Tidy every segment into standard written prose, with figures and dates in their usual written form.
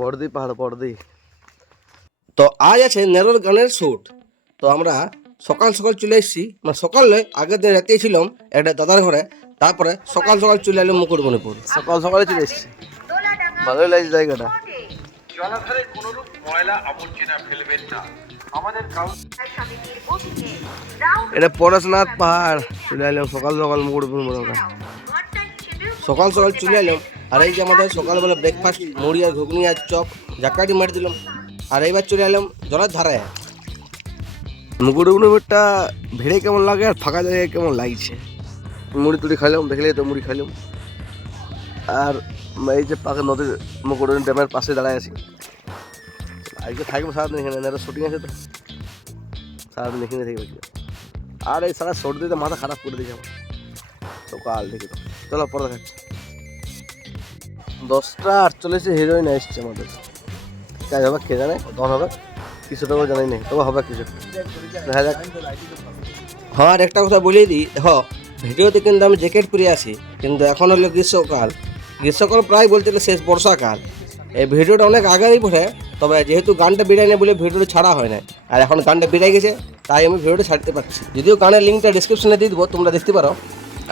বড়দি পাহাড় বড়দি। তো আজ আছে নেরোর গানের শ্যুট। তো আমরা সকাল সকাল চলে এসেছি, মানে সকাল নয়, আগের দিন রাতেই ছিলাম একটা দাদার ঘরে। তারপরে সকাল সকাল চলে এলাম মুকুটমণিপুর। সকাল সকালে চলে এসেছি, ভালোই লাগছে জায়গাটা। জলাধারে কোনরূপ ময়লা আবর্জনা ফেলবেন না। আমাদের এটা পরশনাথ পাহাড়। চলে এলাম সকাল সকাল মুকুটমণিপুর। সকাল সকাল চলে এলাম। আর এই যে আমাদের সকালবেলা ব্রেকফাস্ট, মুড়ি আর ঘুগনি আর চপ জাকাটি মারি দিলাম। আর এইবার চলে এলাম জলের ধারে। মুকুটমণিপুরটা ভিড়ে কেমন লাগে আর ফাঁকা জায়গায় কেমন লাগছে। মুড়ি টুড়ি খাইলাম, দেখলে তো মুড়ি খাইলাম। আর এই যে পাখে নদীর মুকুটমণি ড্যামের পাশে দাঁড়ায় আছি। আজকে থাকবো সারাদিন এখানে, না শুটিং আছে তো সারাদিন এখানে থাকবো। আর এই সারা সর্দিতে মাথা খারাপ করে দিয়েছে আমার সকাল থেকে। তো চলো পরে দেখাচ্ছি। 10:48 হিরোইন এসছে আমাদের। কাজ হবে কে জানে, কখন হবে কিছু তো জানাই নেই, তবে হবে কিছু, দেখা যাক। হ্যাঁ, আর একটা কথা বলিয়ে দিই, দেখো ভিডিওতে কিন্তু আমি জ্যাকেট পরে আছি, কিন্তু এখন হলো গ্রীষ্মকাল। গ্রীষ্মকাল প্রায় বলতে গেলে শেষ, বর্ষাকাল। এই ভিডিওটা অনেক আগেই পড়ে, তবে যেহেতু গানটা বেরায় না বলে ভিডিওটা ছাড়া হয় না। আর এখন গানটা বেরাই গেছে, তাই আমি ভিডিওটা ছাড়তে পারছি। যদিও গানের লিঙ্কটা ডিসক্রিপশনে দিয়ে দেবো, তোমরা দেখতে পারো।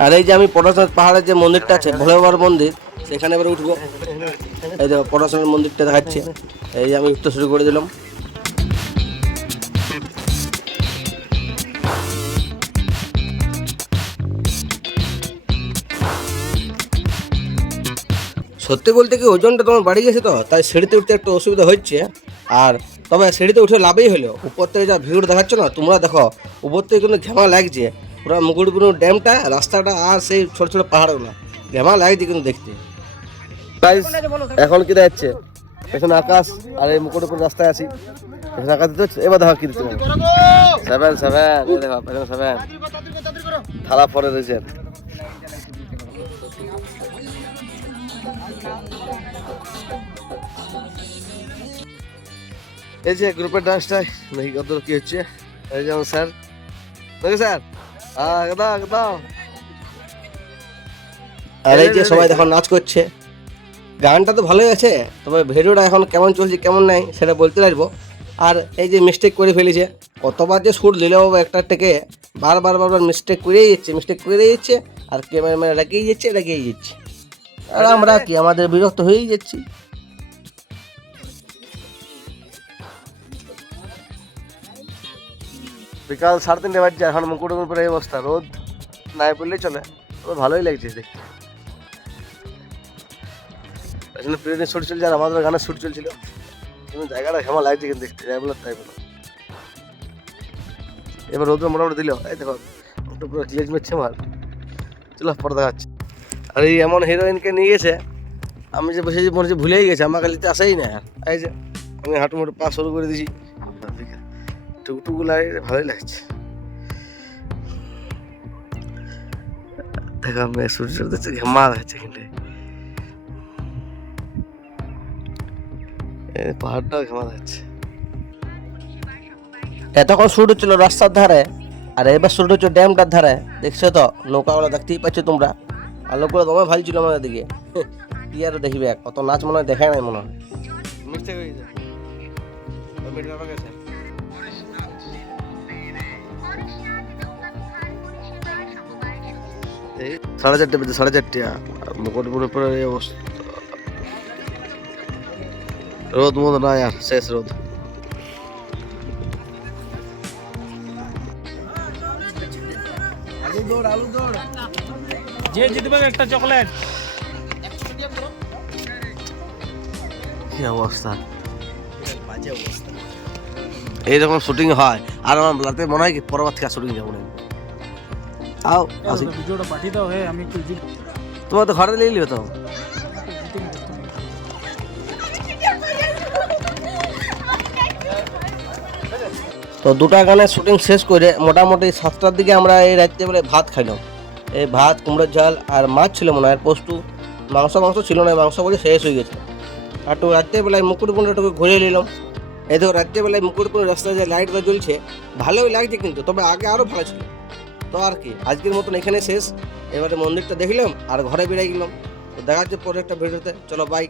আর এই যে আমি পরশনাথ পাহাড়ের যে মন্দিরটা আছে, ভোলে বাবার মন্দির, সেখানে এবার উঠবো। এই দেখো পরশনাথ মন্দিরটা দেখাচ্ছে। এই যে আমি উঠতে শুরু করে দিলাম। সত্যি বলতে কি ওজনটা তোমার বাড়ি গেছে, তো তাই সিঁড়িতে উঠতে একটু অসুবিধা হচ্ছে। আর তবে সিঁড়িতে উঠে লাভই হলো, উপর থেকে যা ভিউটা দেখাচ্ছ না তোমরা, দেখো উপর থেকে কিন্তু ঘেমা লাগছে। পুরো মুকুটমণিপুর ড্যামটা, রাস্তাটা, আর সেই ছোট ছোট পাহাড়গুলো ঘেমা লাগছে কিন্তু দেখতে। এখন কি যাচ্ছে পেছনে আকাশ, আর এই মুকুটমণিপুর রাস্তায় আছি। পেছনে আকাশ দিতে হচ্ছে। এবার দেখো কি দিতে হবে, 7 থালা পরে রয়েছে। এই যে গ্রুপের ডান্সটা দেখি কত কি হচ্ছে। এই যেমন স্যার, দেখি স্যার, একদম। আর এই যে সবাই দেখো নাচ করছে। গানটা তো ভালোই আছে, তবে ভিডিওটা এখন কেমন চলছে কেমন নাই সেটা বলতে লাগবো। আর এই যে মিস্টেক করে ফেলেছে, কতবার যে শ্যুট দিলেও একটা থেকে বারবার মিস্টেক করেই যাচ্ছে। আর ক্যামেরাম্যান রেখেই যাচ্ছে। আর আমরা কি, আমাদের বিরক্ত হয়েই যাচ্ছি। বিকাল 3:30 বাজছে, এখন মুকুটমণিপুরের এই অবস্থা। রোদ নাই পড়লেই চলে, তবে ভালোই লাগছে দেখতে। পেছনে প্লেনের শ্যুট চলছে, আর আমাদের গানের শ্যুট চলছিল। কিন্তু জায়গাটা কেমন লাগছে কিন্তু দেখতে, যাই বলো তাই বলো। এবার রোদ মোটামুটি দিল, এই দেখো একটু পুরো ক্লেজ মেরছে আমার। চলো পরে দেখাচ্ছি। আর এই এমন হিরোইনকে নিয়ে গেছে, আমি যে বসেছি মনে হচ্ছে ভুলেই গেছে, আমার কালিতে আসেই না। আর এই যে আমি হাঁটুমুটু পা শুরু করে দিয়েছি, টুকটুকুলা ভালোই লাগছে। দেখো আমি সূর্য দেখছি, ঘেমা লাগছে কিন্তু পাহাড়টাও ঘেমা যাচ্ছে। এতক্ষণ শুট হচ্ছিল রাস্তার ধারে, আর এবার শুট হচ্ছে ড্যামটার ধারে। দেখছো তো নৌকাগুলো দেখতেই পাচ্ছ তোমরা। আর লোকগুলো দমে ভাল ছিল আমাদের দিকে। কি আর দেখবে, কত নাচ মনে হয় দেখায় নাই মনে হয়। মিস্টেক হয়ে গেছে। 4:30 বেজে 4:30 মুকুটমণিপুর এই অবস্থা। রোদ মতো না আর, শেষ রোদ। আলু দৌড় যে জিতবে একটা চকলেট। কি অবস্থা, বাজে অবস্থা। এইরকম শুটিং হয়, আর আমার রাতে মনে হয় কি পরবর্তী থেকে শুটিং যাবো না। আও ভিডিওটা পাঠিয়ে দাও। হ্যাঁ, আমি একটু তোমার তো ঘরে নিয়ে নিও তো। তো দুটা গানের শুটিং শেষ করে মোটামুটি 7টার দিকে আমরা এই রাত্রেবেলায় ভাত খাইলাম। এই ভাত, কুমড়োর ঝাল আর মাছ ছিল মনে হয়, পোস্তু। মাংস ছিল না, মাংস বলে শেষ হয়ে গেছে। আর তো রাত্রেবেলায় মুকুটমণিপুরটাকে ঘুরে নিলাম। এই তো রাত্রেবেলায় মুকুটমণিপুর রাস্তায় যে লাইটটা জ্বলছে ভালোই লাগছে কিন্তু, তবে আগে আরও ভালো ছিল। তো আর কি, আজকের মতন এখানে শেষ। এবারে মন্দিরটা দেখলাম আর ঘরে বেরিয়ে গেলাম। তো দেখা হচ্ছে পরে একটা ভিডিওতে। চলো বাই।